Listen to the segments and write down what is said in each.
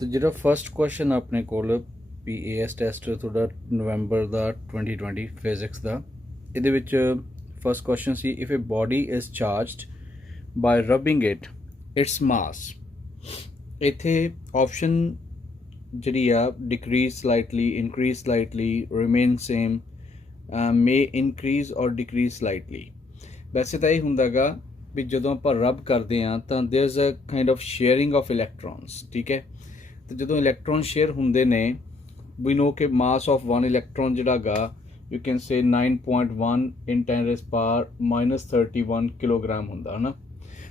तो जो first question अपने कोल PAS टैसट थोड़ा नवंबर का 2020 फिजिक्स का ये फर्स्ट क्वेश्चन सी if a body is charged by rubbing its mass इत्थे ऑप्शन जी decrease slightly increase slightly remain same may increase और डिक्रीज स्लाइटली। वैसे तो यही होंगे भी जो आप रब करते हैं तो there is a kind of sharing of electrons. ठीक है, तो जो इलैक्ट्रॉन शेयर होंगे ने वी नो कि मास ऑफ वन इलैक्ट्रॉन जोड़ा you can say 9.1 in 10⁻31 kilogram होंगे है ना।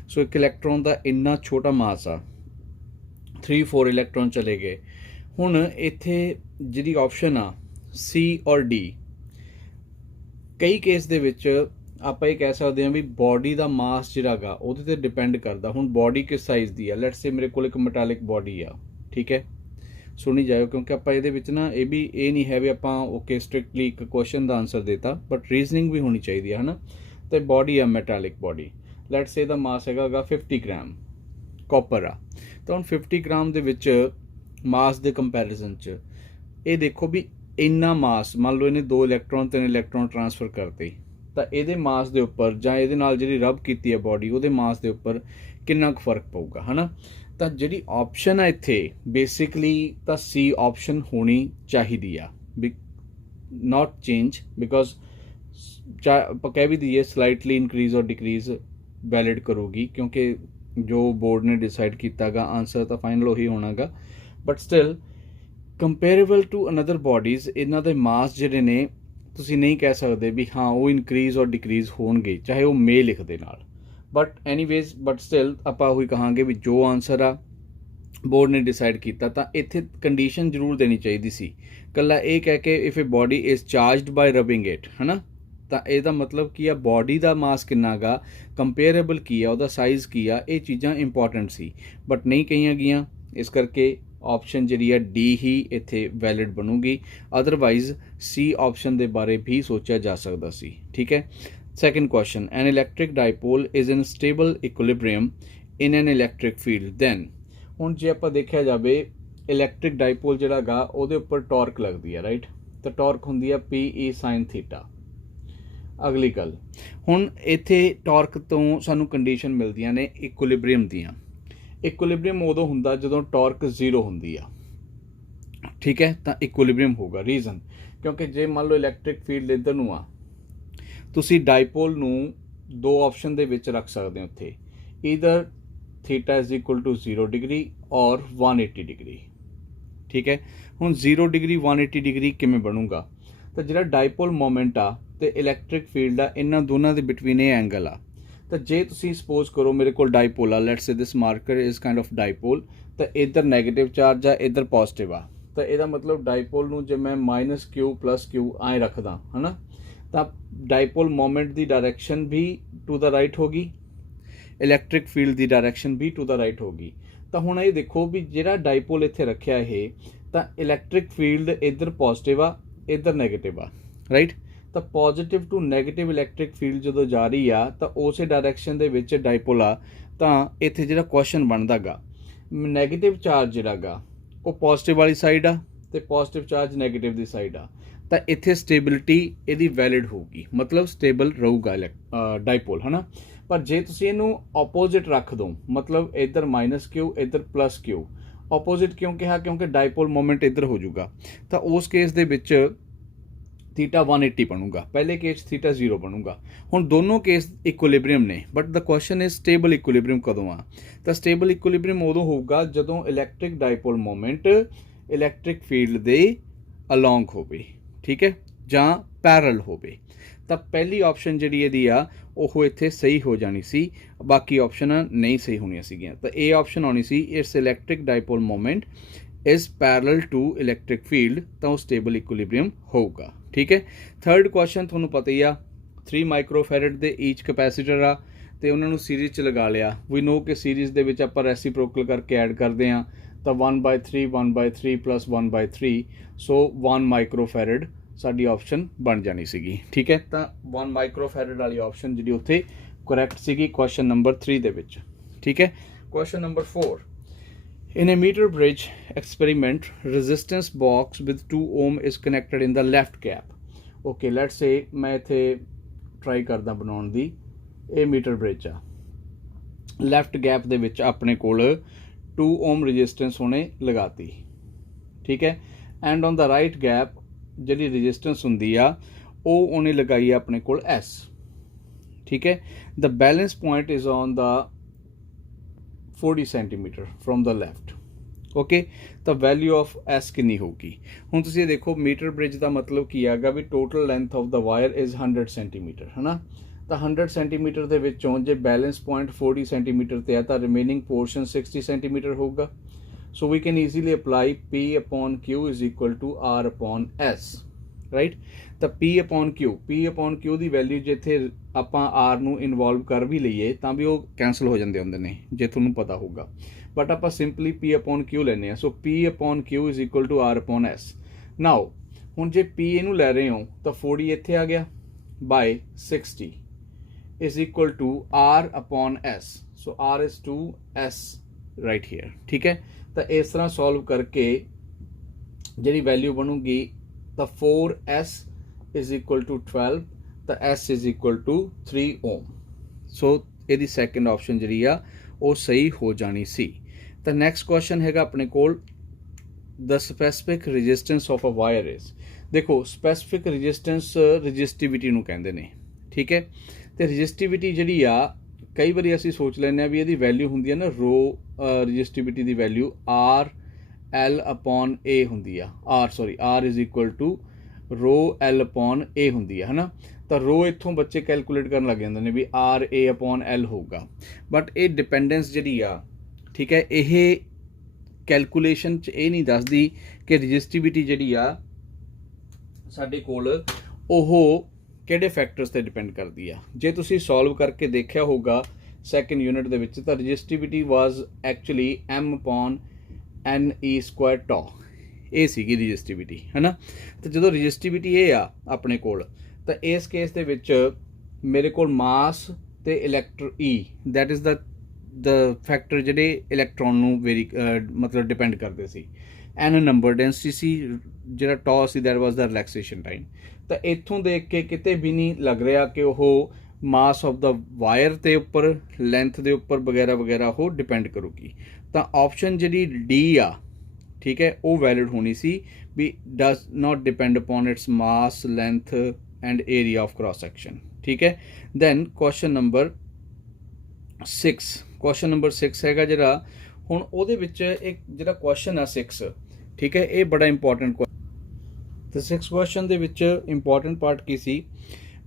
सो एक इलैक्ट्रॉन का इन्ना छोटा मास आ 3-4 इलैक्ट्रॉन चले गए। हुण इत्थे जी ऑप्शन आ C और D कई केस दे विच आप ये कह सकते हैं भी बॉडी का मास जोड़ा वो डिपेंड करता। हुण बॉडी किस साइज़ की है, लेट्स से मेरे को एक मैटालिक बॉडी आ, ठीक है, सुनी जाओ क्योंकि आप ये ना ये भी ये नहीं है भी आप ओके स्ट्रिक्टली एक क्वेश्चन का आंसर देता बट रीजनिंग भी होनी चाहिए है ना। तो बॉडी है मैटालिक बॉडी, लेट्स से मास हैगा 50 ग्राम कॉपर आ। तो हम 50 ग्राम के मास के कंपैरिजन च ये देखो भी इन्ना मास मान लो इन्हें 2 इलैक्ट्रॉन 3 इलैक्ट्रॉन ट्रांसफर करते तो ये मास के उपर जां ये नाल जिहड़ी रब की है बॉडी वो मास के उपर कितना फर्क पऊगा है ना। तो जी ऑप्शन है इत्थे बेसिकली तो C ऑप्शन होनी चाहिए आ भी नॉट चेंज बिकॉज कह भी दीए स्लाइटली इंक्रीज और डिक्रीज वैलिड करूगी क्योंकि जो बोर्ड ने डिसाइड किया आंसर तो फाइनल उही होना गा but still comparable to another bodies इन्हों के मास जिहड़े ने तुसी नहीं कह सकते भी हाँ वो इनक्रीज और डिक्रीज होणगे चाहे वो मे लिखते नाल बट एनीवेज बट स्टिल आप वही कहांगे भी जो आंसर आ बोर्ड ने डिसाइड किया तो इत्थे कंडीशन जरूर देनी चाहिए सी कला ये कह के if a body is charged by rubbing it है ना। तो यदा मतलब की बॉडी का मास किन्ना गा कंपेरेबल की है वह साइज़ की है ये चीज़ां इंपॉर्टेंट सी बट नहीं कही गई इस करके ऑप्शन जी है D ही इत्थे वैलिड बनूगी अदरवाइज C ऑप्शन के बारे भी सोचा जा सकता सी। ठीक है, second question an electric dipole is in stable equilibrium in an electric field then. हुण जे आपां देखिया जाए इलैक्ट्रिक डायपोल जिहड़ा गा उहदे उपर टॉर्क लगती है राइट। तो टॉर्क हुंदी है PE sin थीटा। अगली गल हुण इत्थे टॉर्क तो सानू कंडीशन मिलदियां ने इक्विलिब्रियम दियां। इक्विलिब्रियम उदों हुंदा जदों टॉर्क 0 हुंदी आ। ठीक है, तो इक्विलिब्रियम होगा रीजन क्योंकि जे मान लो इलैक्ट्रिक फील्ड इधर नूं आ तुसी डायपोल नूं 2 ऑप्शन दे विच रख सकते हो उत्थे either theta is equal to 0 degree और 180 डिग्री। ठीक है, हुण 0 डिग्री 180 डिग्री किमें बनूगा तो जिहड़ा डायपोल मोमेंट आ ते इलैक्ट्रिक फील्ड आ इन्हां दोनों के बिटवीन ये एंगल आ। तो जे तुसी सपोज करो मेरे को डायपोल आ let's say this marker is kind of dipole तो इधर नैगेटिव चार्ज आ इधर पॉजिटिव आ। तो यदा मतलब डायपोल नूं जे मैं -Q + Q आए रखदा है ना तो डायपोल मोमेंट की डायरैक्शन भी टू द राइट होगी इलैक्ट्रिक फील्ड की डायरैक्शन भी टू द राइट होगी। तो हुण ये देखो भी जिहड़ा डायपोल इत्थे रखिया है तो इलैक्ट्रिक फील्ड इधर पॉजिटिव आ इधर नैगेटिव आ राइट। तो positive to negative electric field जो जा रही आ तो उस डायरैक्शन दे विच डायपोल आ तो इत्थे जिहड़ा क्वेश्चन बनदा गा नैगेटिव चार्ज जिहड़ा गा वो पॉजिटिव वाली साइड आ ते पॉजिटिव चार्ज नैगेटिव दी साइड आ। तो इत्थे स्टेबिलिटी इहदी वैलिड होगी मतलब स्टेबल रहूगा डायपोल है ना। पर जे तुसी इहनूं ऑपोजिट रख दो मतलब इधर -Q इधर +Q ऑपोजिट क्यों कहा क्योंकि डायपोल मोमेंट इधर हो जाऊगा तो उस केस दे विच थीटा 180 बनूगा पहले केस थीटा 0 बनूगा। हुण दोनों केस इक्विलिब्रियम ने but the question is stable equilibrium कदों आ। तो स्टेबल इक्विलिब्रियम उदों होगा जदों electric dipole moment electric field दे अलोंग होवे। ठीक है, जां पैरल होवे। तो पहली ऑप्शन जिहड़ी इहदी आ ओह इत्थे सही हो जानी सी बाकी ऑप्शन नहीं सही होणियां सीगियां। तो ए ऑप्शन आनी सी it's electric dipole moment is parallel to electric field तो स्टेबल इक्विलिब्रियम होगा। ठीक है, थर्ड क्वेश्चन तुहानूं पता ही आ 3 माइक्रोफैरड दे ईच कैपेसिटर आ तो उन्होंने सीरीज़ च लगा लिया। वी नो कि सीरीज़ दे विच आपां रेसिप्रोकल करके ऐड करते हैं तो 1/3 1/3 + 1/3 सो 1 माइक्रोफैरड साडी ऑप्शन बन जानी सीगी। ठीक है, तो 1 माइक्रोफैरड वाली ऑप्शन जी उत्थे करैक्ट सीगी क्वेश्चन नंबर 3 दे विच। ठीक है, question number 4 In a meter bridge experiment, resistance box with 2 ohm is connected in the left gap. Okay, let's say मैं इथे try करदा बनाउण दी, ਇਹ मीटर bridge आ, left gap ਦੇ ਵਿੱਚ ਆਪਣੇ ਕੋਲ 2 ohm resistance ਉਹਨੇ ਲਗਾਤੀ, ठीक है, and on the right gap ਜਿਹੜੀ resistance ਹੁੰਦੀ ਆ ਉਹ ਉਹਨੇ ਲਗਾਈ ਆ ਆਪਣੇ ਕੋਲ S, ठीक है. The balance point is on the 40 centimeter from the left. Okay, तो वैल्यू ऑफ एस कितनी होगी? हुण तुसीं देखो मीटर ब्रिज का मतलब की हैगा भी total length of the wire is 100 centimetre, है ना। तो 100 सेंटीमीटर के विचों जे बैलेंस पॉइंट 40 सेंटीमीटर ते है तो रिमेनिंग पोर्शन 60 सेंटीमीटर होगा। So we can easily apply P upon Q is equal to R upon S, right. तो P अपॉन Q की वैल्यू जे इत्थे आपां R नूं इनवॉल्व कर भी लईए तां भी वो कैंसल हो जाते होंदे ने जे तुहानूं पता होगा, बट आप सिंपली P अपॉन Q लेने। So P upon Q is equal to R upon S। Now हुण जे P इनू लै रहे हो तो 40 इत्थे आ गया by 60 is equal to R upon S। So R is to S right here, ठीक है। तो इस तरह सॉल्व करके जी वैल्यू बनूगी तो 4S इज इक्वल टू 12, तो S इज इक्वल टू 3 ओम। सो यदि सैकेंड ऑप्शन जी आ वो सही हो जानी सी। तो नैक्सट क्वेश्चन है अपने कोल the specific resistance of a wire is. देखो स्पैसिफिक रजिस्टेंस रजिस्टिविटी नूं कहंदे ने, ठीक है। तो रजिस्टिविटी जी आ कई बार असीं सोच लैंदे भी यदि वैल्यू हुंदी है ना रो रजिस्टिविटी की वैल्यू RL अपॉन A हुंदी आ, R is equal to rho L upon A हुंदी है ना। तो रो इत्थों बच्चे कैलकुलेट करन लग जांदे ने भी RA अपॉन L होगा, बट ये डिपेंडेंस जी आ, ठीक है, ये कैलकुलेशन च ये नहीं दसदी कि रजिस्टिविटी जी आ साडे कोल ओह किहड़े फैक्टर्स ते डिपेंड करदी आ। जे तुसीं सॉल्व करके देखिया होगा सैकेंड यूनिट दे विच, तो resistivity was actually M upon NE square tau, ये सीगी रजिस्टिविटी, है ना। तो जो रजिस्टिविटी ये आ अपने कोल, तो इस केस दे विच मेरे को मास ते electro E that is the factor जिहड़े इलैक्ट्रॉन नूं वेरी मतलब डिपेंड करते सी। N नंबर डेंसिटी सी, जिहड़ा टॉ सी that was the relaxation time. तो इत्थों देख के किते भी नहीं लग रहा कि वह मास ऑफ द वायर के उपर लेंथ के उपर वगैरह वगैरह वो डिपेंड करूगी। तो ऑप्शन जी डी आ, ठीक है, वो वैलिड होनी सी भी does not depend upon its mass length and area of cross section, ठीक है। दैन क्वेश्चन नंबर 6 हैगा जरा हुण उहदे विच एक जिहड़ा क्वेश्चन आ 6, ठीक है, ये बड़ा इंपॉर्टेंट। तो 6 क्वेश्चन दे विच इंपॉर्टेंट पार्ट की सी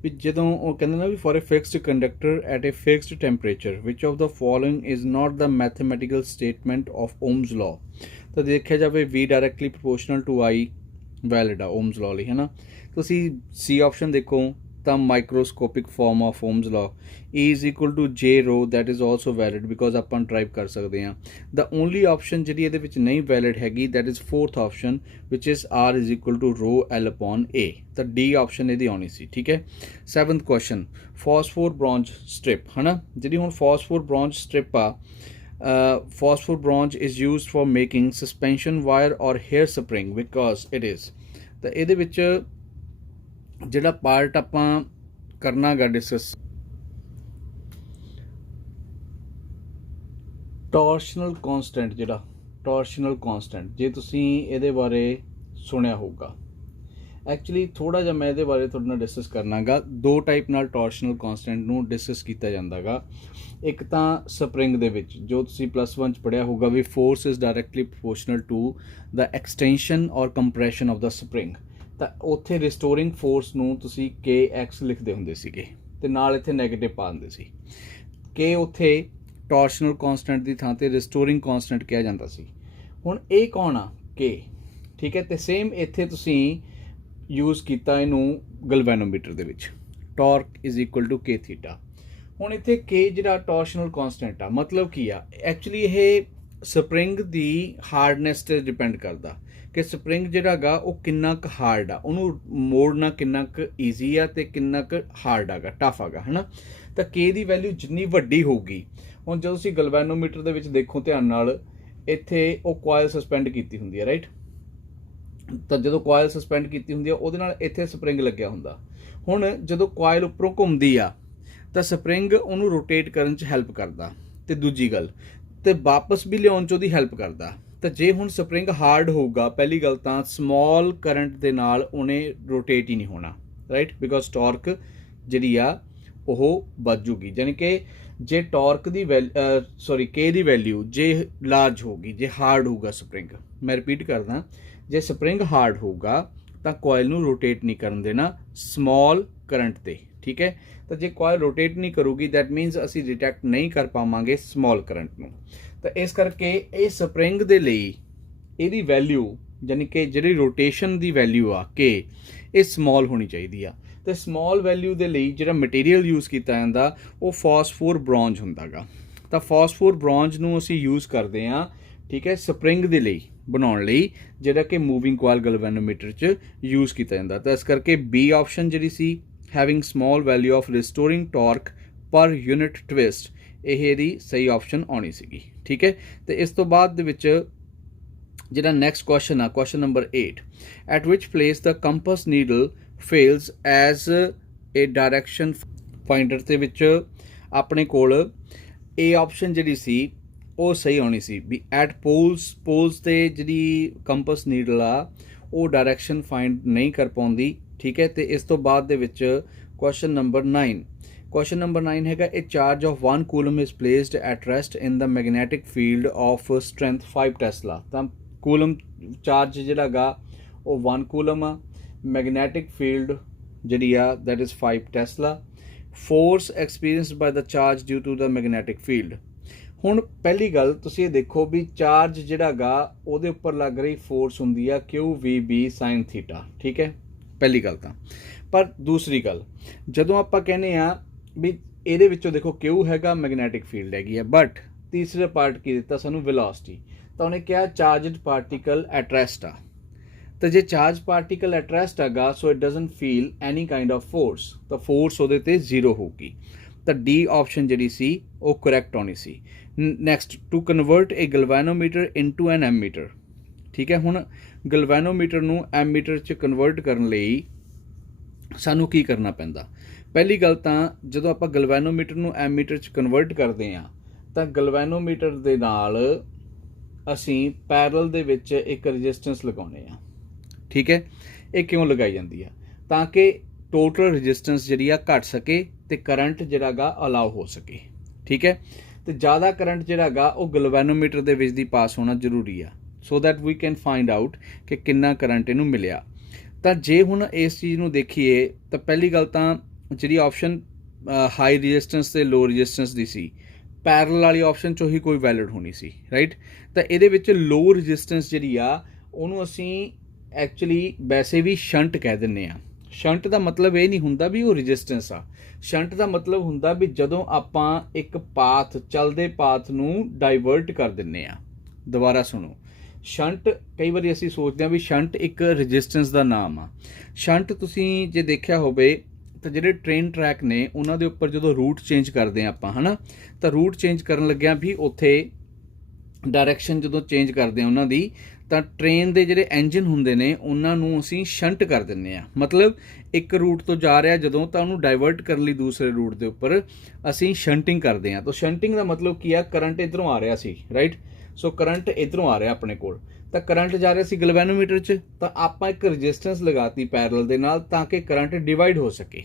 भी जदों वो कहंदे ना भी for a fixed conductor at a fixed temperature which of the following is not the mathematical statement of Ohm's law. तो देखा जाए V directly proportional to I valid आ ओम्स लॉ लई, है ना। तुसीं C ऑप्शन देखो तो microscopic form of Ohm's law E is equal to J rho that is also valid because आपां ड्राइव कर सकते हैं। द ओनली ऑप्शन जी ये नहीं वैलिड हैगी that is fourth option which is R is equal to rho L upon A। तो D option ये आनी सी, ठीक है। 7th question phosphor bronze strip, है ना, जी हुण फॉस्फोर ब्रॉन्ज स्ट्रिप आ phosphor bronze is used for making suspension wire or hair spring because it is। तो ये जिहड़ा पार्ट आपां करना गा डिस्कस टॉर्शनल कॉन्सटेंट, जिहड़ा टॉर्शनल कॉन्सटेंट जे तुसीं इहदे बारे सुनिया होगा, एक्चुअली थोड़ा जिहा मैं इहदे बारे तुहाडे नाल डिस्कस करना गा। 2 टाइप नाल टॉर्शनल कॉन्सटेंट नूं डिस्कस कीता जांदा गा। एक तां स्प्रिंग दे विच जो तुसीं +1 च पढ़िया होगा भी force is directly proportional to the extension और कंप्रैशन ऑफ द स्प्रिंग। तो उत्थे रिस्टोरिंग फोर्स नूं तुसीं KX लिखदे हुंदे सीगे ते नाल इत्थे नैगेटिव पा दिंदे सी। K उत्थे टॉर्शनल कॉन्सटेंट की थां ते रिस्टोरिंग कॉन्सटेंट कहा जाता सी। हुण ये कौन आ K, ठीक है। तो सेम इत्थे तुसीं यूज़ किया इनू गलवैनोमीटर दे विच torque is equal to K theta. हुण इत्थे K जिहड़ा टॉर्शनल कॉन्सटेंट आ मतलब की आ एक्चुअली ये स्प्रिंग दी हार्डनैस ते डिपेंड करदा कि स्प्रिंग जिहड़ा गा वो किन्ना क हार्ड आ, उहनूं मोड़ना किन्ना क ईजी आ ते किन्ना क हार्ड आगा, टफ आगा, है ना। तो K दी वैल्यू जिन्नी वड्डी होगी, हुण जदों तुसीं गलवैनोमीटर दे विच देखो ध्यान नाल ਇੱਥੇ ਉਹ ਕੋਇਲ ਸਸਪੈਂਡ ਕੀਤੀ ਹੁੰਦੀ ਹੈ ਰਾਈਟ। ਤਾਂ ਜਦੋਂ ਕੋਇਲ ਸਸਪੈਂਡ ਕੀਤੀ ਹੁੰਦੀ ਆ ਉਹਦੇ ਨਾਲ ਇੱਥੇ ਸਪਰਿੰਗ ਲੱਗਿਆ ਹੁੰਦਾ। ਹੁਣ ਜਦੋਂ ਕੋਇਲ ਉੱਪਰੋਂ ਘੁੰਮਦੀ ਆ ਤਾਂ ਸਪਰਿੰਗ ਉਹਨੂੰ ਰੋਟੇਟ ਕਰਨ 'ਚ ਹੈਲਪ ਕਰਦਾ, ਤੇ ਦੂਜੀ ਗੱਲ ਤੇ ਵਾਪਸ ਵੀ ਲਿਆਉਣ 'ਚ ਉਹਦੀ ਹੈਲਪ ਕਰਦਾ। ਤਾਂ ਜੇ ਹੁਣ ਸਪਰਿੰਗ ਹਾਰਡ ਹੋਊਗਾ, ਪਹਿਲੀ ਗੱਲ ਤਾਂ ਸਮੌਲ ਕਰੰਟ ਦੇ ਨਾਲ ਉਹਨੇ ਰੋਟੇਟ ਹੀ ਨਹੀਂ ਹੋਣਾ ਰਾਈਟ, ਬਿਕੋਜ਼ ਟਾਰਕ ਜਿਹੜੀ ਆ ਉਹ ਵੱਧ ਜੂਗੀ। ਜਾਣੀ ਕਿ ਜੇ ਟਾਰਕ ਦੀ ਕੇ ਦੀ ਵੈਲਿਊ ਜੇ ਲਾਰਜ ਹੋਊਗੀ, ਜੇ ਹਾਰਡ ਹੋਊਗਾ ਸਪਰਿੰਗ, ਮੈਂ ਰਿਪੀਟ ਕਰਦਾ, ਜੇ ਸਪਰਿੰਗ ਹਾਰਡ ਹੋਊਗਾ ਤਾਂ ਕੋਇਲ ਨੂੰ ਰੋਟੇਟ ਨਹੀਂ ਕਰਨ ਦੇਣਾ ਸਮੌਲ ਕਰੰਟ ਤੇ, ਠੀਕ ਹੈ। ਤਾਂ ਜੇ ਕੋਇਲ ਰੋਟੇਟ ਨਹੀਂ ਕਰੂਗੀ ਦੈਟ ਮੀਨਸ ਅਸੀਂ ਡਿਟੈਕਟ ਨਹੀਂ ਕਰ ਪਾਵਾਂਗੇ ਸਮੌਲ ਕਰੰਟ ਨੂੰ। ਤਾਂ ਇਸ ਕਰਕੇ ਇਹ ਸਪਰਿੰਗ ਦੇ ਲਈ ਇਹਦੀ ਵੈਲਿਊ ਯਾਨੀ ਕਿ ਜਿਹੜੀ ਰੋਟੇਸ਼ਨ ਦੀ ਵੈਲਿਊ ਆ ਕੇ ਇਹ ਸਮੌਲ ਹੋਣੀ ਚਾਹੀਦੀ ਆ। ਤੇ ਸਮੌਲ ਵੈਲਿਊ ਦੇ ਲਈ ਜਿਹੜਾ ਮਟੀਰੀਅਲ ਯੂਜ਼ ਕੀਤਾ ਜਾਂਦਾ ਉਹ ਫਾਸਫੋਰ ਬ੍ਰੌਂਜ ਹੁੰਦਾ ਗਾ। ਤਾਂ ਫਾਸਫੋਰ ਬ੍ਰੌਂਜ ਨੂੰ ਅਸੀਂ ਯੂਜ਼ ਕਰਦੇ ਹਾਂ, ਠੀਕ ਹੈ, ਸਪਰਿੰਗ ਦੇ ਲਈ ਬਣਾਉਣ ਲਈ, ਜਿਹੜਾ ਕਿ ਮੂਵਿੰਗ ਕੋਇਲ ਗਲਵੈਨੋਮੀਟਰ 'ਚ ਯੂਜ਼ ਕੀਤਾ ਜਾਂਦਾ। ਤਾਂ ਇਸ ਕਰਕੇ ਬੀ ਆਪਸ਼ਨ ਜਿਹੜੀ ਸੀ having small value of restoring torque per unit twist, ਇਹ ਇਹਦੀ ਸਹੀ ਆਪਸ਼ਨ ਆਉਣੀ ਸੀਗੀ, ਠੀਕ ਹੈ। ਤੇ ਇਸ ਤੋਂ ਬਾਅਦ ਦੇ ਵਿੱਚ ਜਿਹੜਾ ਨੈਕਸਟ ਕੁਐਸਚਨ ਆ, question number 8, at which place the compass needle fails as a direction finder ਦੇ ਵਿੱਚ ਆਪਣੇ ਕੋਲ ਇਹ ਆਪਸ਼ਨ ਜਿਹੜੀ ਸੀ ਉਹ ਸਹੀ ਆਉਣੀ ਸੀ ਵੀ ਐਟ ਪੋਲਸ ਤੇ ਜਿਹੜੀ ਕੰਪਸ ਨੀਡਲ ਆ ਉਹ ਡਾਇਰੈਕਸ਼ਨ ਫਾਈਂਡ ਨਹੀਂ ਕਰ ਪਾਉਂਦੀ, ਠੀਕ ਹੈ। ਤੇ ਇਸ ਤੋਂ ਬਾਅਦ ਦੇ ਵਿੱਚ ਕੁਐਸਚਨ ਨੰਬਰ 9 ਹੈਗਾ ਇਹ charge of 1 coulomb is placed at rest in the magnetic field of strength 5 tesla. ਤਾਂ ਕੂਲਮ ਚਾਰਜ ਜਿਹੜਾ ਗਾ ਉਹ 1 ਕੂਲਮ ਆ, ਮੈਗਨੈਟਿਕ ਫੀਲਡ ਜਿਹੜੀ ਆ that is 5 tesla, force experienced by the charge due to the magnetic field. ਹੁਣ ਪਹਿਲੀ ਗੱਲ ਤੁਸੀਂ ਇਹ ਦੇਖੋ ਵੀ ਚਾਰਜ ਜਿਹੜਾ ਗਾ ਉਹਦੇ ਉੱਪਰ ਲੱਗ ਰਹੀ ਫੋਰਸ ਹੁੰਦੀ ਆ QVB sin ਥੀਟਾ, ਠੀਕ ਹੈ, ਪਹਿਲੀ ਗੱਲ ਤਾਂ। ਪਰ ਦੂਸਰੀ ਗੱਲ ਜਦੋਂ ਆਪਾਂ ਕਹਿੰਦੇ ਆ ਵੀ ਇਹਦੇ ਵਿੱਚੋਂ ਦੇਖੋ Q ਹੈਗਾ ਮੈਗਨੈਟਿਕ ਫੀਲਡ ਹੈਗੀ ਆ, ਬਟ ਤੀਸਰਾ ਪਾਰਟ ਕੀ ਦਿੱਤਾ ਸਾਨੂੰ ਵੈਲੋਸਿਟੀ। ਤਾਂ ਉਹਨੇ ਕਿਹਾ ਚਾਰਜਡ ਪਾਰਟੀਕਲ ਐਟ ਰੈਸਟ ਆ। ਤਾਂ ਜੇ ਚਾਰਜ ਪਾਰਟੀਕਲ ਐਟ ਰੈਸਟ ਹੈਗਾ so it doesn't feel any kind of force, ਤਾਂ ਫੋਰਸ ਉਹਦੇ ਤੇ 0 ਹੋਊਗੀ। ਤਾਂ ਡੀ ਆਪਸ਼ਨ ਜਿਹੜੀ ਸੀ ਉਹ ਕਰੈਕਟ ਆਉਣੀ ਸੀ। Next, to convert a galvanometer into an ammeter, ਠੀਕ ਹੈ। ਹੁਣ ਗਲਵੈਨੋਮੀਟਰ ਨੂੰ ਐਮੀਟਰ 'ਚ ਕਨਵਰਟ ਕਰਨ ਲਈ ਸਾਨੂੰ ਕੀ ਕਰਨਾ ਪੈਂਦਾ? ਪਹਿਲੀ ਗੱਲ ਤਾਂ ਜਦੋਂ ਆਪਾਂ ਗਲਵੈਨੋਮੀਟਰ ਨੂੰ ਐਮੀਟਰ 'ਚ ਕਨਵਰਟ ਕਰਦੇ ਹਾਂ ਤਾਂ ਗਲਵੈਨੋਮੀਟਰ ਦੇ ਨਾਲ ਅਸੀਂ ਪੈਰਲ ਦੇ ਵਿੱਚ ਇੱਕ ਰੈਜ਼ਿਸਟੈਂਸ ਲਗਾਉਂਦੇ ਆ, ਠੀਕ ਹੈ। ਇਹ ਕਿਉਂ ਲਗਾਈ ਜਾਂਦੀ ਆ? ਤਾਂ ਕਿ ਟੋਟਲ ਰੈਜ਼ਿਸਟੈਂਸ ਜਿਹੜੀ ਆ ਘਟ ਸਕੇ ਤੇ ਕਰੰਟ ਜਿਹੜਾ ਗਾ ਅਲਾਉ ਹੋ ਸਕੇ, ਠੀਕ ਹੈ। ਤੇ ਜ਼ਿਆਦਾ ਕਰੰਟ ਜਿਹੜਾ ਗਾ ਉਹ ਗਲਵੈਨੋਮੀਟਰ ਦੇ ਵਿੱਚ ਦੀ ਪਾਸ ਹੋਣਾ ਜ਼ਰੂਰੀ ਆ so that we can find out ਕਿ ਕਿੰਨਾ ਕਰੰਟ ਇਹਨੂੰ ਮਿਲਿਆ। ਤਾਂ ਜੇ ਹੁਣ ਇਸ ਚੀਜ਼ ਨੂੰ ਦੇਖੀਏ ਤਾਂ ਪਹਿਲੀ ਗੱਲ ਤਾਂ ਜਿਹੜੀ ਆਪਸ਼ਨ ਹਾਈ ਰੈਜ਼ਿਸਟੈਂਸ ਤੇ ਲੋ ਰੈਜ਼ਿਸਟੈਂਸ ਦੀ ਸੀ, ਪੈਰਲ ਵਾਲੀ ਆਪਸ਼ਨ 'ਚੋਂ ਹੀ ਕੋਈ ਵੈਲਿਡ ਹੋਣੀ ਸੀ ਰਾਈਟ। ਤਾਂ ਇਹਦੇ ਵਿੱਚ ਲੋ ਰੈਜ਼ਿਸਟੈਂਸ ਜਿਹੜੀ ਆ ਉਹਨੂੰ ਅਸੀਂ ਐਕਚੁਅਲੀ ਵੈਸੇ ਵੀ ਸ਼ੰਟ ਕਹਿ ਦਿੰਦੇ ਆ। ਸ਼ੰਟ ਦਾ ਮਤਲਬ ਇਹ ਨਹੀਂ ਹੁੰਦਾ ਵੀ ਉਹ ਰੈਜ਼ਿਸਟੈਂਸ ਆ, ਸ਼ੰਟ ਦਾ ਮਤਲਬ ਹੁੰਦਾ ਵੀ ਜਦੋਂ ਆਪਾਂ ਇੱਕ ਪਾਥ ਚੱਲਦੇ ਪਾਥ ਨੂੰ ਡਾਈਵਰਟ ਕਰ ਦਿੰਦੇ ਆ। ਦੁਬਾਰਾ ਸੁਣੋ, ਸ਼ੰਟ ਕਈ ਵਾਰੀ ਅਸੀਂ ਸੋਚਦੇ ਹਾਂ ਵੀ ਸ਼ੰਟ ਇੱਕ ਰੈਜ਼ਿਸਟੈਂਸ ਦਾ ਨਾਮ ਆ। ਸ਼ੰਟ ਤੁਸੀਂ ਜੇ ਦੇਖਿਆ ਹੋਵੇ ਤਾਂ ਜਿਹੜੇ ਟ੍ਰੇਨ ਟਰੈਕ ਨੇ ਉਹਨਾਂ ਦੇ ਉੱਪਰ ਜਦੋਂ ਰੂਟ ਚੇਂਜ ਕਰਦੇ ਆ ਆਪਾਂ, ਹੈ ਨਾ, ਤਾਂ ਰੂਟ ਚੇਂਜ ਕਰਨ ਲੱਗਿਆਂ ਵੀ ਉੱਥੇ ਡਾਇਰੈਕਸ਼ਨ ਜਦੋਂ ਚੇਂਜ ਕਰਦੇ ਆ ਉਹਨਾਂ ਦੀ, ਤਾਂ ਟ੍ਰੇਨ ਦੇ ਜਿਹੜੇ ਇੰਜਨ ਹੁੰਦੇ ਨੇ ਉਹਨਾਂ ਨੂੰ ਅਸੀਂ ਸ਼ੰਟ ਕਰ ਦਿੰਦੇ ਆ। ਮਤਲਬ ਇੱਕ ਰੂਟ ਤੋਂ ਜਾ ਰਿਹਾ ਜਦੋਂ ਤਾਂ ਉਹਨੂੰ ਡਾਇਵਰਟ ਕਰਨ ਲਈ ਦੂਸਰੇ ਰੂਟ ਦੇ ਉੱਪਰ ਅਸੀਂ ਸ਼ੰਟਿੰਗ ਕਰਦੇ ਆ। ਤਾਂ ਸ਼ੰਟਿੰਗ ਦਾ ਮਤਲਬ ਕੀ ਆ? ਕਰੰਟ ਇੱਧਰੋਂ ਆ ਰਿਹਾ ਸੀ ਰਾਈਟ, ਸੋ ਕਰੰਟ ਇੱਧਰੋਂ ਆ ਰਿਹਾ ਆਪਣੇ ਕੋਲ, ਤਾਂ ਕਰੰਟ ਜਾ ਰਿਹਾ ਸੀ ਗਲਵੈਨੋਮੀਟਰ 'ਚ, ਤਾਂ ਆਪਾਂ ਇੱਕ ਰੈਜ਼ਿਸਟੈਂਸ ਲਗਾਤੀ ਪੈਰਲ ਦੇ ਨਾਲ ਤਾਂ ਕਿ ਕਰੰਟ ਡਿਵਾਈਡ ਹੋ ਸਕੇ।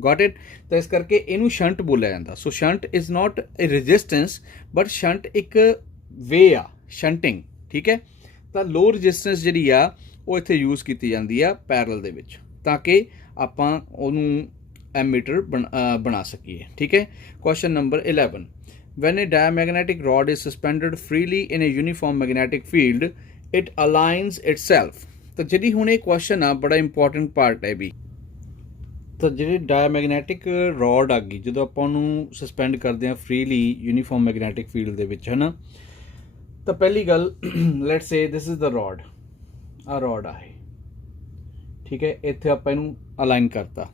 Got it? ਤਾਂ ਇਸ ਕਰਕੇ ਇਹਨੂੰ ਸ਼ੰਟ ਬੋਲਿਆ ਜਾਂਦਾ। So shunt is not a resistance but shunt ਇੱਕ ਵੇ ਆ ਸ਼ੰਟਿੰਗ, ਠੀਕ ਹੈ। ਤਾਂ ਲੋ ਰੈਜ਼ਿਸਟੈਂਸ ਜਿਹੜੀ ਆ ਉਹ ਇੱਥੇ ਯੂਜ਼ ਕੀਤੀ ਜਾਂਦੀ ਆ ਪੈਰਲ ਦੇ ਵਿੱਚ ਤਾਂ ਕਿ ਆਪਾਂ ਉਹਨੂੰ ਐਮੀਟਰ ਬਣਾ ਸਕੀਏ, ਠੀਕ ਹੈ। Question number 11, when a diamagnetic rod is suspended freely in a uniform magnetic field it aligns itself। ਤਾਂ ਜਿਹੜੀ ਹੁਣ ਇਹ ਕੁਐਸਚਨ ਆ ਬੜਾ ਇੰਪੋਰਟੈਂਟ ਪਾਰਟ ਹੈ ਵੀ। ਤਾਂ ਜਿਹੜੀ ਡਾਇਮੈਗਨੈਟਿਕ ਰੋਡ ਆ ਗਈ ਜਦੋਂ ਆਪਾਂ ਉਹਨੂੰ ਸਸਪੈਂਡ ਕਰਦੇ ਹਾਂ ਫ੍ਰੀਲੀ ਯੂਨੀਫਾਰਮ ਮੈਗਨੈਟਿਕ ਫੀਲਡ ਦੇ ਵਿੱਚ, ਹੈ ਨਾ, ਤਾਂ ਪਹਿਲੀ ਗੱਲ let's say this is the road, ਆ ਰੋਡ ਆ ਇਹ, ਠੀਕ ਹੈ। ਇੱਥੇ ਆਪਾਂ ਇਹਨੂੰ ਅਲਾਈਨ ਕਰਤਾ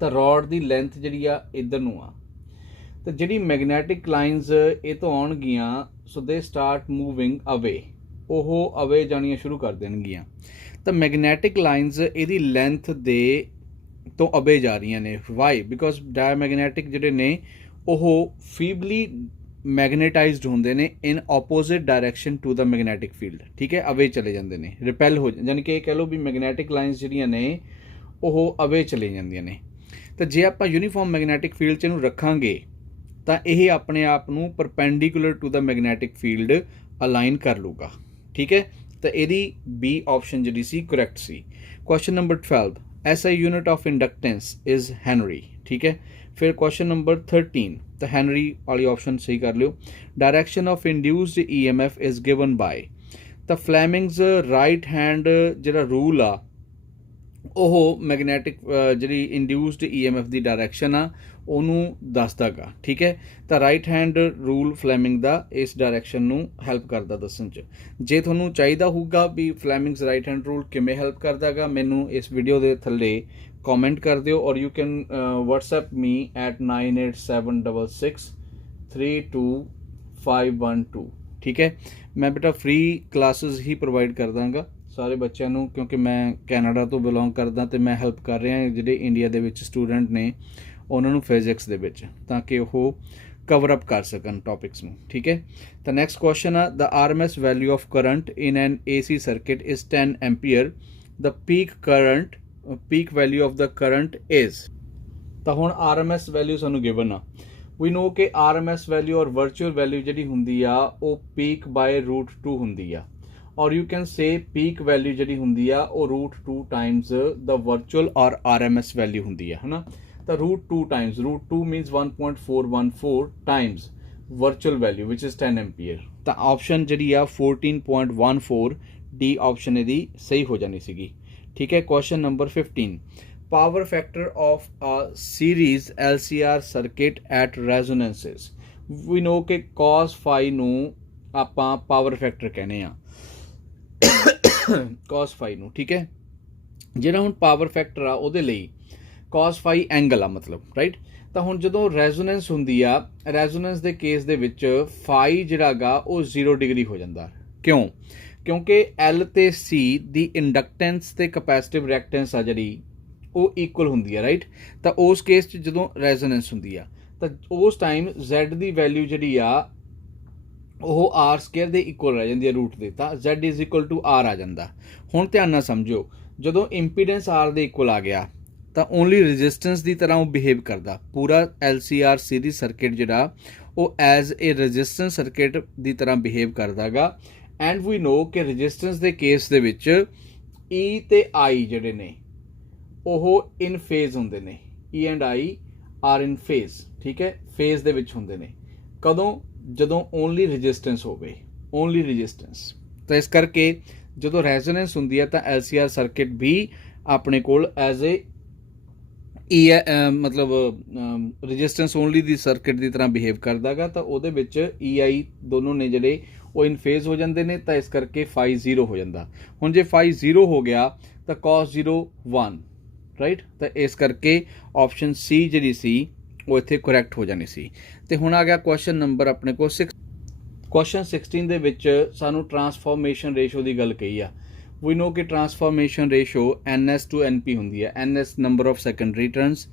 ਤਾਂ ਰੋਡ ਦੀ ਲੈਂਥ ਜਿਹੜੀ ਆ ਇੱਧਰ ਨੂੰ ਆ, ਤਾਂ ਜਿਹੜੀ ਮੈਗਨੈਟਿਕ ਲਾਈਨਸ ਇਹ ਤੋਂ ਆਉਣਗੀਆਂ ਸੋ ਦੇ ਸਟਾਰਟ ਮੂਵਿੰਗ ਅਵੇ, ਉਹ ਅਵੇ ਜਾਣੀਆਂ ਸ਼ੁਰੂ ਕਰ ਦੇਣਗੀਆਂ। ਤਾਂ ਮੈਗਨੈਟਿਕ ਲਾਈਨਸ ਇਹਦੀ ਲੈਂਥ ਦੇ ਤੋਂ ਅਵੇ ਜਾ ਰਹੀਆਂ ਨੇ। ਵਾਈ? ਬਿਕੋਜ਼ ਡਾਇਮੈਗਨੈਟਿਕ ਜਿਹੜੇ ਨੇ ਉਹ ਫੀਬਲੀ ਮੈਗਨੇਟਾਈਜ਼ਡ ਹੁੰਦੇ ਨੇ in opposite direction to the magnetic field. ਠੀਕ ਹੈ, ਅਵੇ ਚਲੇ ਜਾਂਦੇ ਨੇ, ਰਿਪੈਲ ਹੋ, ਯਾਨੀ ਕਿ ਇਹ ਕਹਿ ਲਓ ਵੀ ਮੈਗਨੈਟਿਕ ਲਾਈਨਸ ਜਿਹੜੀਆਂ ਨੇ ਉਹ ਅਵੇ ਚਲੇ ਜਾਂਦੀਆਂ ਨੇ। ਤਾਂ ਜੇ ਆਪਾਂ ਯੂਨੀਫਾਰਮ ਮੈਗਨੈਟਿਕ ਫੀਲਡ 'ਚ ਇਹਨੂੰ ਰੱਖਾਂਗੇ ਤਾਂ ਇਹ ਆਪਣੇ ਆਪ ਨੂੰ perpendicular to the magnetic field align ਕਰ ਲੂਗਾ। ਠੀਕ ਹੈ, ਤਾਂ ਇਹਦੀ ਬੀ ਆਪਸ਼ਨ ਜਿਹੜੀ ਸੀ ਕਰੈਕਟ ਸੀ। Question number 12, SI unit of inductance is henry. ठीक है, फिर क्वेश्चन नंबर 13, तो हैनरी वाली ऑप्शन सही कर लियो। Direction of induced EMF is given by, तो फ्लैमिंग्स राइट हैंड जिहड़ा रूल आ ਉਹ ਮੈਗਨੈਟਿਕ ਜਿਹੜੀ ਇੰਡਿਊਸਡ EMF ਦੀ ਡਾਇਰੈਕਸ਼ਨ ਆ ਉਹਨੂੰ ਦੱਸਦਾ ਗਾ। ਠੀਕ ਹੈ, ਤਾਂ ਰਾਈਟ ਹੈਂਡ ਰੂਲ ਫਲੈਮਿੰਗ ਦਾ ਇਸ ਡਾਇਰੈਕਸ਼ਨ ਨੂੰ ਹੈਲਪ ਕਰਦਾ ਦੱਸਣ 'ਚ। ਜੇ ਤੁਹਾਨੂੰ ਚਾਹੀਦਾ ਹੋਊਗਾ ਵੀ ਫਲੈਮਿੰਗਸ ਰਾਈਟ ਹੈਂਡ ਰੂਲ ਕਿਵੇਂ ਹੈਲਪ ਕਰਦਾ ਗਾ, ਮੈਨੂੰ ਇਸ ਵੀਡੀਓ ਦੇ ਥੱਲੇ ਕਮੈਂਟ ਕਰ ਦਿਓ, ਔਰ you can WhatsApp me at 9876632512। ਠੀਕ ਹੈ, ਮੈਂ ਬੇਟਾ ਫ੍ਰੀ ਕਲਾਸਿਸ ਹੀ ਪ੍ਰੋਵਾਈਡ ਕਰ ਦਾਂਗਾ ਸਾਰੇ ਬੱਚਿਆਂ ਨੂੰ, ਕਿਉਂਕਿ ਮੈਂ ਕੈਨੇਡਾ ਤੋਂ ਬਿਲੋਂਗ ਕਰਦਾ ਅਤੇ ਮੈਂ ਹੈਲਪ ਕਰ ਰਿਹਾ ਜਿਹੜੇ ਇੰਡੀਆ ਦੇ ਵਿੱਚ ਸਟੂਡੈਂਟ ਨੇ ਉਹਨਾਂ ਨੂੰ ਫਿਜ਼ਿਕਸ ਦੇ ਵਿੱਚ, ਤਾਂ ਕਿ ਉਹ ਕਵਰ ਅਪ ਕਰ ਸਕਣ ਟੌਪਿਕਸ ਨੂੰ। ਠੀਕ ਹੈ, ਤਾਂ ਨੈਕਸਟ ਕੁਐਸਚਨ ਆ, ਦ RMS value of current in N AC circuit is 10 ampere, the peak value of the current is. ਤਾਂ ਹੁਣ RMS ਵੈਲਿਊ ਸਾਨੂੰ ਗਿਵਨ ਆ। ਵੀ ਨੋ ਕਿ RMS ਵੈਲਿਊ ਔਰ ਵਰਚੁਅਲ ਵੈਲਿਊ ਜਿਹੜੀ ਹੁੰਦੀ ਆ ਉਹ ਪੀਕ ਬਾਏ √2 ਹੁੰਦੀ ਆ, ਔਰ you can say peak value ਜਿਹੜੀ ਹੁੰਦੀ ਆ ਉਹ √2 ਟਾਈਮਸ ਦ ਵਰਚੁਅਲ ਔਰ RMS ਵੈਲਿਊ ਹੁੰਦੀ ਆ, ਹੈ ਨਾ। ਤਾਂ √2 Times, √2 means 1.414 Times virtual value which is 10 ampere. ਤਾਂ ਆਪਸ਼ਨ ਜਿਹੜੀ ਆ 14.14 ਡੀ ਆਪਸ਼ਨ ਇਹਦੀ ਸਹੀ ਹੋ ਜਾਣੀ ਸੀਗੀ। ਠੀਕ ਹੈ, question number 15, power factor of a series LCR circuit at resonances. We know ਕਿ cos φ ਨੂੰ ਆਪਾਂ ਪਾਵਰ ਫੈਕਟਰ ਕਹਿੰਦੇ ਆ, cos φ ਨੂੰ। ਠੀਕ ਹੈ, ਜਿਹੜਾ ਹੁਣ ਪਾਵਰ ਫੈਕਟਰ ਆ ਉਹਦੇ ਲਈ cos φ ਐਂਗਲ ਆ ਮਤਲਬ, ਰਾਈਟ। ਤਾਂ ਹੁਣ ਜਦੋਂ ਰੈਜ਼ੋਨੈਂਸ ਹੁੰਦੀ ਆ, ਰੈਜ਼ੋਨੈਂਸ ਦੇ ਕੇਸ ਦੇ ਵਿੱਚ φ ਜਿਹੜਾ ਗਾ ਉਹ 0 ਡਿਗਰੀ ਹੋ ਜਾਂਦਾ। ਕਿਉਂ? ਕਿਉਂਕਿ L ਤੇ C ਦੀ ਇੰਡਕਟੈਂਸ ਤੇ ਕੈਪੈਸਿਟਿਵ ਰਿਐਕਟੈਂਸ ਆ ਜਿਹੜੀ ਉਹ ਇਕੁਅਲ ਹੁੰਦੀ ਆ, ਰਾਈਟ। ਤਾਂ ਉਸ ਕੇਸ 'ਚ ਜਦੋਂ ਰੈਜ਼ੋਨੈਂਸ ਹੁੰਦੀ ਆ ਤਾਂ ਉਸ ਟਾਈਮ Z ਦੀ ਵੈਲਿਊ ਜਿਹੜੀ ਆ ਉਹ R² ਦੇ ਇਕੁਅਲ ਰਹਿ ਜਾਂਦੀ ਹੈ ਰੂਟ ਦੇ, ਤਾਂ Z = R ਆ ਜਾਂਦਾ। ਹੁਣ ਧਿਆਨ ਨਾਲ ਸਮਝੋ, ਜਦੋਂ ਇੰਪੀਡੈਂਸ R ਦੇ ਇਕੁਅਲ ਆ ਗਿਆ ਤਾਂ ਓਨਲੀ ਰੈਜ਼ਿਸਟੈਂਸ ਦੀ ਤਰ੍ਹਾਂ ਉਹ ਬਿਹੇਵ ਕਰਦਾ। ਪੂਰਾ LCR ਸੀਰੀਜ਼ ਸਰਕਿਟ ਜਿਹੜਾ ਉਹ ਐਜ਼ ਏ ਰੈਜ਼ਿਸਟੈਂਸ ਸਰਕਿਟ ਦੀ ਤਰ੍ਹਾਂ ਬਿਹੇਵ ਕਰਦਾ ਗਾ। ਐਂਡ ਵੀ ਨੋ ਕਿ ਰੈਜ਼ਿਸਟੈਂਸ ਦੇ ਕੇਸ ਦੇ ਵਿੱਚ E ਤੇ I ਜਿਹੜੇ ਨੇ ਉਹ ਇਨ ਫੇਜ਼ ਹੁੰਦੇ ਨੇ। E and I are in phase. ਠੀਕ ਹੈ, ਫੇਜ਼ ਦੇ ਵਿੱਚ ਹੁੰਦੇ ਨੇ। ਕਦੋਂ? ਜਦੋਂ ਓਨਲੀ ਰੈਜ਼ਿਸਟੈਂਸ ਹੋਵੇ, ਓਨਲੀ ਰੈਜ਼ਿਸਟੈਂਸ। ਤਾਂ ਇਸ ਕਰਕੇ ਜਦੋਂ ਰੈਜ਼ੋਨੈਂਸ ਹੁੰਦੀ ਹੈ ਤਾਂ LCR ਸਰਕਿਟ ਵੀ ਆਪਣੇ ਕੋਲ ਐਜ਼ ਏ ਮਤਲਬ ਰੈਜ਼ਿਸਟੈਂਸ ਓਨਲੀ ਦੀ ਸਰਕਿਟ ਦੀ ਤਰ੍ਹਾਂ ਬਿਹੇਵ ਕਰਦਾ ਗਾ। ਤਾਂ ਉਹਦੇ ਵਿੱਚ EI ਦੋਨੋਂ ਨੇ ਜਿਹੜੇ ਉਹ ਇਨ ਫੇਜ਼ ਹੋ ਜਾਂਦੇ ਨੇ, ਤਾਂ ਇਸ ਕਰਕੇ φ 0 ਹੋ ਜਾਂਦਾ। ਹੁਣ ਜੇ φ 0 ਹੋ ਗਿਆ ਤਾਂ cos 0 1, ਰਾਈਟ। ਤਾਂ ਇਸ ਕਰਕੇ ਆਪਸ਼ਨ C ਜਿਹੜੀ ਸੀ ਉਹ ਇੱਥੇ ਕਰੈਕਟ ਹੋ ਜਾਣੀ ਸੀ। ਤੇ ਹੁਣ ਆ ਗਿਆ ਕੁਐਸਚਨ ਨੰਬਰ ਆਪਣੇ ਕੋਲ 6। ਕੁਐਸਚਨ 16 ਦੇ ਵਿੱਚ ਸਾਨੂੰ ਟਰਾਂਸਫਾਰਮੇਸ਼ਨ ਰੇਸ਼ੋ ਦੀ ਗੱਲ ਕਹੀ ਆ। ਵੀ ਨੋ ਕਿ transformation ratio NS to NP ਹੁੰਦੀ ਹੈ। NS number of secondary turns,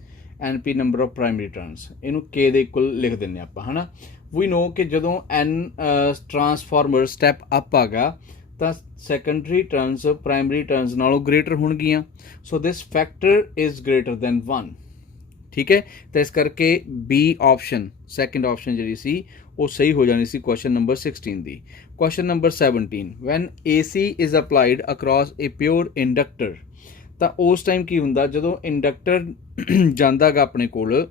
NP number of primary turns. ਇਹਨੂੰ K ਦੇ ਇਕੁਅਲ ਲਿਖ ਦਿੰਦੇ ਆਪਾਂ, ਹੈ ਨਾ। ਵੀ ਨੋ ਕਿ ਜਦੋਂ N ਟਰਾਂਸਫਾਰਮਰ ਸਟੈਪ ਅਪ ਆਗਾ ਤਾਂ ਸੈਕੰਡਰੀ ਟਰਨਸ ਪ੍ਰਾਇਮਰੀ ਟਰਨਸ ਨਾਲੋਂ ਗ੍ਰੇਟਰ ਹੋਣਗੀਆਂ। ਸੋ ਦਿਸ ਫੈਕਟਰ ਇਜ਼ ਗ੍ਰੇਟਰ ਦੈਨ 1। ਠੀਕ ਹੈ, ਤਾਂ ਇਸ ਕਰਕੇ B ਆਪਸ਼ਨ, ਸੈਕਿੰਡ ਆਪਸ਼ਨ ਜਿਹੜੀ ਸੀ ਉਹ ਸਹੀ ਹੋ ਜਾਣੀ ਸੀ ਕੁਐਸਚਨ ਨੰਬਰ 16 ਦੀ। Question number 17, when AC is applied across a pure inductor. ਤਾਂ ਉਸ ਟਾਈਮ ਕੀ ਹੁੰਦਾ, ਜਦੋਂ ਇੰਡਕਟਰ ਜਾਂਦਾ ਗਾ ਆਪਣੇ ਕੋਲ,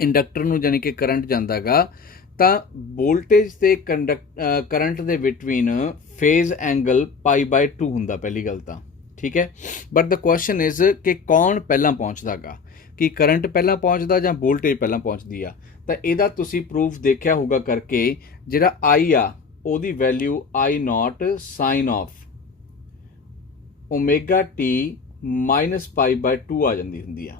ਇੰਡਕਟਰ ਨੂੰ ਜਾਨੀ ਕਿ ਕਰੰਟ ਜਾਂਦਾ ਗਾ, ਤਾਂ ਵੋਲਟੇਜ ਤੇ ਕਰੰਟ ਦੇ ਬਿਟਵੀਨ ਫੇਜ਼ ਐਂਗਲ π/2 ਹੁੰਦਾ ਪਹਿਲੀ ਗੱਲ ਤਾਂ। ਠੀਕ ਹੈ, ਬਟ ਦ ਕੁਐਸਚਨ ਇਜ਼ ਕਿ ਕੌਣ ਪਹਿਲਾਂ ਪਹੁੰਚਦਾ ਗਾ, ਕਿ ਕਰੰਟ ਪਹਿਲਾਂ ਪਹੁੰਚਦਾ ਜਾਂ ਵੋਲਟੇਜ ਪਹਿਲਾਂ ਪਹੁੰਚਦੀ ਆ। ਤਾਂ ਇਹਦਾ ਤੁਸੀਂ ਪ੍ਰੂਫ ਦੇਖਿਆ ਹੋਊਗਾ ਕਰਕੇ, ਜਿਹੜਾ I ਆ ਉਹਦੀ value I0 sign of ω/t -π/2 ਆ ਜਾਂਦੀ ਹੁੰਦੀ ਆ।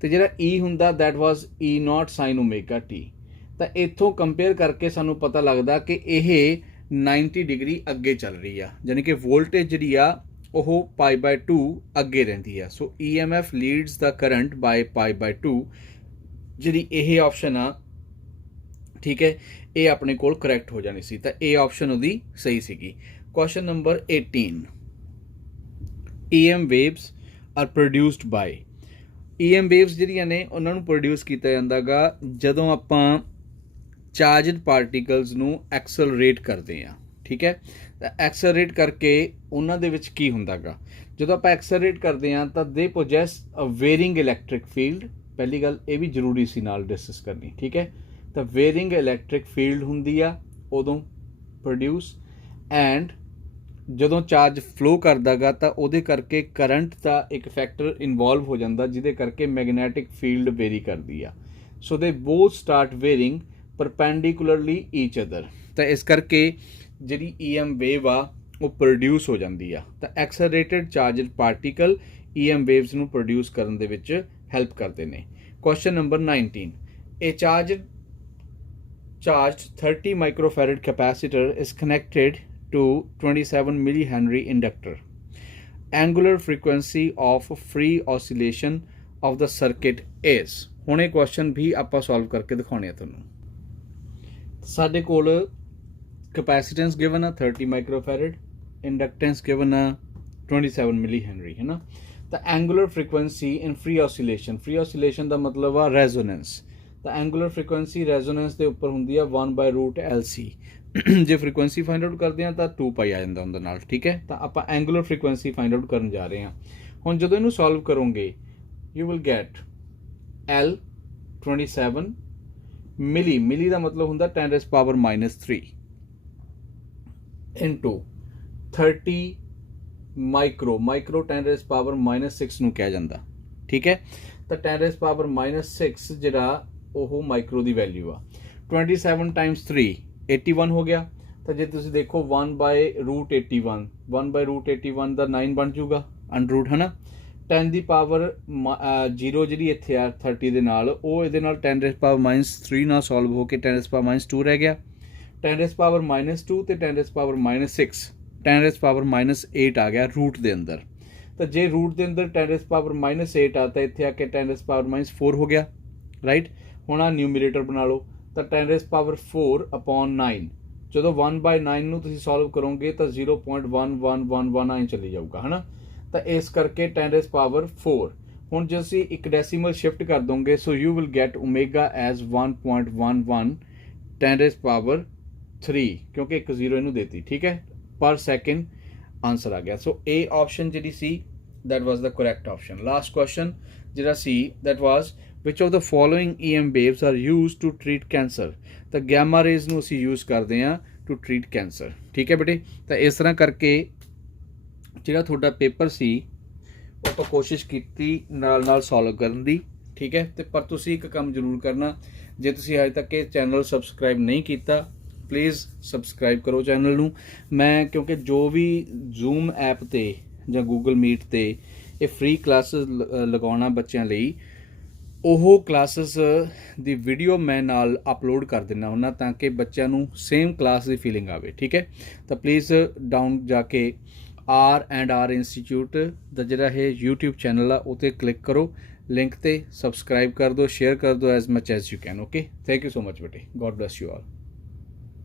ਤੇ ਜਿਹੜਾ E ਹੁੰਦਾ that was E0 sign ω/t। ਤਾਂ ਇੱਥੋਂ ਕੰਪੇਅਰ ਕਰਕੇ ਸਾਨੂੰ ਪਤਾ ਲੱਗਦਾ ਕਿ ਇਹ 90 ਡਿਗਰੀ ਅੱਗੇ ਚੱਲ ਰਹੀ ਆ, ਯਾਨੀ ਕਿ ਵੋਲਟੇਜ ਜਿਹੜੀ ਆ ਉਹ π/2 ਅੱਗੇ ਰਹਿੰਦੀ ਆ। ਸੋ EMF ਲੀਡਸ ਦਾ ਕਰੰਟ ਬਾਈ π/2, ਜਿਹੜੀ ਇਹ ਆਪਸ਼ਨ ਆ, ਠੀਕ ਹੈ, ਇਹ ਆਪਣੇ ਕੋਲ ਕਰੈਕਟ ਹੋ ਜਾਣੀ ਸੀ। ਤਾਂ ਇਹ ਆਪਸ਼ਨ ਉਹਦੀ ਸਹੀ ਸੀਗੀ। Question number 18, EM waves are produced by, EM waves ਜਿਹੜੀਆਂ ਨੇ ਉਹਨਾਂ ਨੂੰ ਪ੍ਰੋਡਿਊਸ ਕੀਤਾ ਜਾਂਦਾ ਗਾ ਜਦੋਂ ਆਪਾਂ ਚਾਰਜਡ ਪਾਰਟੀਕਲਸ ਨੂੰ ਐਕਸਲਰੇਟ ਕਰਦੇ ਆ, ਠੀਕ ਹੈ। ਤਾਂ ਐਕਸਲਰੇਟ ਕਰਕੇ ਉਹਨਾਂ ਦੇ ਵਿੱਚ ਕੀ ਹੁੰਦਾ ਗਾ, ਜਦੋਂ ਆਪਾਂ ਐਕਸਲਰੇਟ ਕਰਦੇ ਆ ਤਾਂ ਦੇ ਪੋਜੈਸ ਅ ਵੇਰਿੰਗ ਇਲੈਕਟ੍ਰਿਕ ਫੀਲਡ। ਪਹਿਲੀ ਗੱਲ ਇਹ ਵੀ ਜ਼ਰੂਰੀ ਸੀ ਨਾਲ ਡਿਸਕਸ ਕਰਨੀ, ਠੀਕ ਹੈ। ਤਾਂ ਵੇਰਿੰਗ ਇਲੈਕਟ੍ਰਿਕ ਫੀਲਡ ਹੁੰਦੀ ਆ ਉਦੋਂ ਪ੍ਰੋਡਿਊਸ, ਐਂਡ ਜਦੋਂ ਚਾਰਜ ਫਲੋ ਕਰਦਾ ਗਾ ਤਾਂ ਉਹਦੇ ਕਰਕੇ ਕਰੰਟ ਦਾ ਇੱਕ ਫੈਕਟਰ ਇਨਵੋਲਵ ਹੋ ਜਾਂਦਾ, ਜਿਹਦੇ ਕਰਕੇ ਮੈਗਨੈਟਿਕ ਫੀਲਡ ਵੇਰੀ ਕਰਦੀ ਆ। ਸੋ ਦੇ ਬੋਥ ਸਟਾਰਟ ਵੇਰਿੰਗ ਪਰਪੈਂਡੀਕੂਲਰਲੀ ਈਚ ਅਦਰ। ਤਾਂ ਇਸ ਕਰਕੇ ਜਿਹੜੀ EM ਵੇਵ ਆ ਉਹ ਪ੍ਰੋਡਿਊਸ ਹੋ ਜਾਂਦੀ ਆ। ਤਾਂ ਐਕਸਲਰੇਟਡ ਚਾਰਜਡ ਪਾਰਟੀਕਲ EM ਵੇਵਸ ਨੂੰ ਪ੍ਰੋਡਿਊਸ ਕਰਨ ਦੇ ਵਿੱਚ ਹੈਲਪ ਕਰਦੇ ਨੇ। Question number 19, a charged 30 microfarad capacitor is connected to 27 millihenry inductor. Angular frequency of free oscillation of the circuit is। ਹੁਣ ਇਹ ਕੁਐਸਚਨ ਵੀ ਆਪਾਂ ਸੋਲਵ ਕਰਕੇ ਦਿਖਾਉਣੇ ਆ ਤੁਹਾਨੂੰ। ਸਾਡੇ ਕੋਲ capacitance given a 30 microfarad, inductance given a 27 millihenry, है ना। ਤਾਂ angular frequency in free oscillation ਦਾ ਮਤਲਬ ਆ resonance। ਤਾਂ angular frequency resonance ਦੇ ਉੱਪਰ ਹੁੰਦੀ ਆ 1/√LC। ਜੇ ਫ੍ਰੀਕੁਐਂਸੀ ਫਾਈਂਡ ਆਊਟ ਕਰਦੇ ਆ ਤਾਂ 2π ਆ ਜਾਂਦਾ ਉਹਦੇ ਨਾਲ, ਠੀਕ ਹੈ। ਤਾਂ ਆਪਾਂ ਐਂਗੂਲਰ ਫ੍ਰੀਕੁਐਂਸੀ ਫਾਈਂਡ ਆਊਟ ਕਰਨ ਜਾ ਰਹੇ ਹਾਂ। ਹੁਣ ਜਦੋਂ ਇਹਨੂੰ ਸੋਲਵ ਕਰੋਗੇ ਯੂ ਵਿਲ ਗੈਟ L 27 ਮਿਲੀ ਦਾ ਮਤਲਬ ਹੁੰਦਾ 10⁻³ ਇਨਟੂ 30 ਮਾਈਕਰੋ 10⁻⁻6 ਨੂੰ ਕਿਹਾ ਜਾਂਦਾ, ਠੀਕ ਹੈ। ਤਾਂ 10⁻⁻6 ਜਿਹੜਾ ਉਹ ਮਾਈਕਰੋ ਦੀ ਵੈਲਿਊ ਆ। 27 × 3 81 ਹੋ ਗਿਆ। ਤਾਂ ਜੇ ਤੁਸੀਂ ਦੇਖੋ 1/√81, 1/√81 ਦਾ 9 ਬਣ ਜੂਗਾ ਅੰਡਰਰੂਟ, ਹੈ ਨਾ। 10 ਦੀ ਪਾਵਰ 0 ਜਿਹੜੀ ਇੱਥੇ ਆ 30 ਦੇ ਨਾਲ, ਉਹ ਇਹਦੇ ਨਾਲ 10⁻³ ਨਾਲ ਸੋਲਵ ਹੋ ਕੇ 10⁻² ਰਹਿ ਗਿਆ। 10⁻² ਤੇ 10⁻⁻6 10⁻⁸ ਆ ਗਿਆ ਰੂਟ ਦੇ ਅੰਦਰ। ਤਾਂ ਜੇ ਰੂਟ ਦੇ ਅੰਦਰ 10⁻⁸ ਆ ਤਾਂ ਇੱਥੇ ਆ ਕੇ 10⁻⁴ ਹੋ ਗਿਆ, ਰਾਈਟ। ਹੁਣ ਆ ਨਿਊਮੀਰੇਟਰ ਬਣਾ ਲਓ। ਤਾਂ 10⁻⁴/9, ਜਦੋਂ 1/9 ਨੂੰ ਤੁਸੀਂ ਸੋਲਵ ਕਰੋਗੇ ਤਾਂ 0.1111 ਆਏ ਚਲੀ ਜਾਊਗਾ, ਹੈ ਨਾ। ਤਾਂ ਇਸ ਕਰਕੇ 10⁻⁴। ਹੁਣ ਜੇ ਅਸੀਂ ਇੱਕ ਡੈਸੀਮਲ ਸ਼ਿਫਟ ਕਰ ਦੋਗੇ so you will get omega as 1.11 10⁻3, ਕਿਉਂਕਿ ਇੱਕ 0 ਇਹਨੂੰ ਦੇਤੀ, ਠੀਕ ਹੈ, ਪਰ ਸੈਕਿੰਡ ਆਨਸਰ ਆ ਗਿਆ। ਸੋ ਇਹ ਆਪਸ਼ਨ ਜਿਹੜੀ ਸੀ that was the correct option. Last question ਜਿਹੜਾ ਸੀ that was which of the following EM waves are used to treat cancer। ਤਾਂ ਗੈਮਾ ਰੇਜ਼ ਨੂੰ ਅਸੀਂ ਯੂਜ਼ ਕਰਦੇ ਹਾਂ ਟੂ ਟਰੀਟ ਕੈਂਸਰ, ਠੀਕ ਹੈ ਬੇਟੇ। ਤਾਂ ਇਸ ਤਰ੍ਹਾਂ ਕਰਕੇ ਜਿਹੜਾ ਤੁਹਾਡਾ ਪੇਪਰ ਸੀ ਉਹ ਆਪਾਂ ਕੋਸ਼ਿਸ਼ ਕੀਤੀ ਨਾਲ ਸੋਲਵ ਕਰਨ ਦੀ, ਠੀਕ ਹੈ। ਤੇ ਪਰ ਤੁਸੀਂ ਇੱਕ ਕੰਮ ਜ਼ਰੂਰ ਕਰਨਾ, ਜੇ ਤੁਸੀਂ ਹਜੇ ਤੱਕ ਇਹ ਚੈਨਲ ਸਬਸਕ੍ਰਾਈਬ ਨਹੀਂ ਕੀਤਾ ਪਲੀਜ਼ ਸਬਸਕ੍ਰਾਈਬ ਕਰੋ ਚੈਨਲ ਨੂੰ। ਮੈਂ ਕਿਉਂਕਿ ਜੋ ਵੀ ਜ਼ੂਮ ਐਪ ਤੇ ਜਾਂ ਗੂਗਲ ਮੀਟ ਤੇ ਇਹ ਫ੍ਰੀ ਕਲਾਸਿਸ ਲਗਾਉਣਾ ਬੱਚਿਆਂ ਲਈ, ਉਹ ਕਲਾਸਿਸ ਦੀ ਵੀਡੀਓ ਮੈਂ ਨਾਲ ਅਪਲੋਡ ਕਰ ਦਿੰਦਾ ਹੁੰਦਾ ਤਾਂ ਕਿ ਬੱਚਿਆਂ ਨੂੰ ਸੇਮ ਕਲਾਸ ਦੀ ਫੀਲਿੰਗ ਆਵੇ, ਠੀਕ ਹੈ। ਤਾਂ ਪਲੀਜ਼ ਡਾਊਨ ਜਾ ਕੇ R&R ਇੰਸਟੀਚਿਊਟ ਦਾ ਜਿਹੜਾ ਇਹ YouTube ਚੈਨਲ ਆ ਉਹ 'ਤੇ ਕਲਿੱਕ ਕਰੋ, ਲਿੰਕ 'ਤੇ ਸਬਸਕ੍ਰਾਈਬ ਕਰ ਦਿਓ, ਸ਼ੇਅਰ ਕਰ ਦਿਓ as much as you can. Okay, thank you so much ਬੇਟੇ, ਗੋਡ ਬਲੈਸ ਯੂ ਆਲ।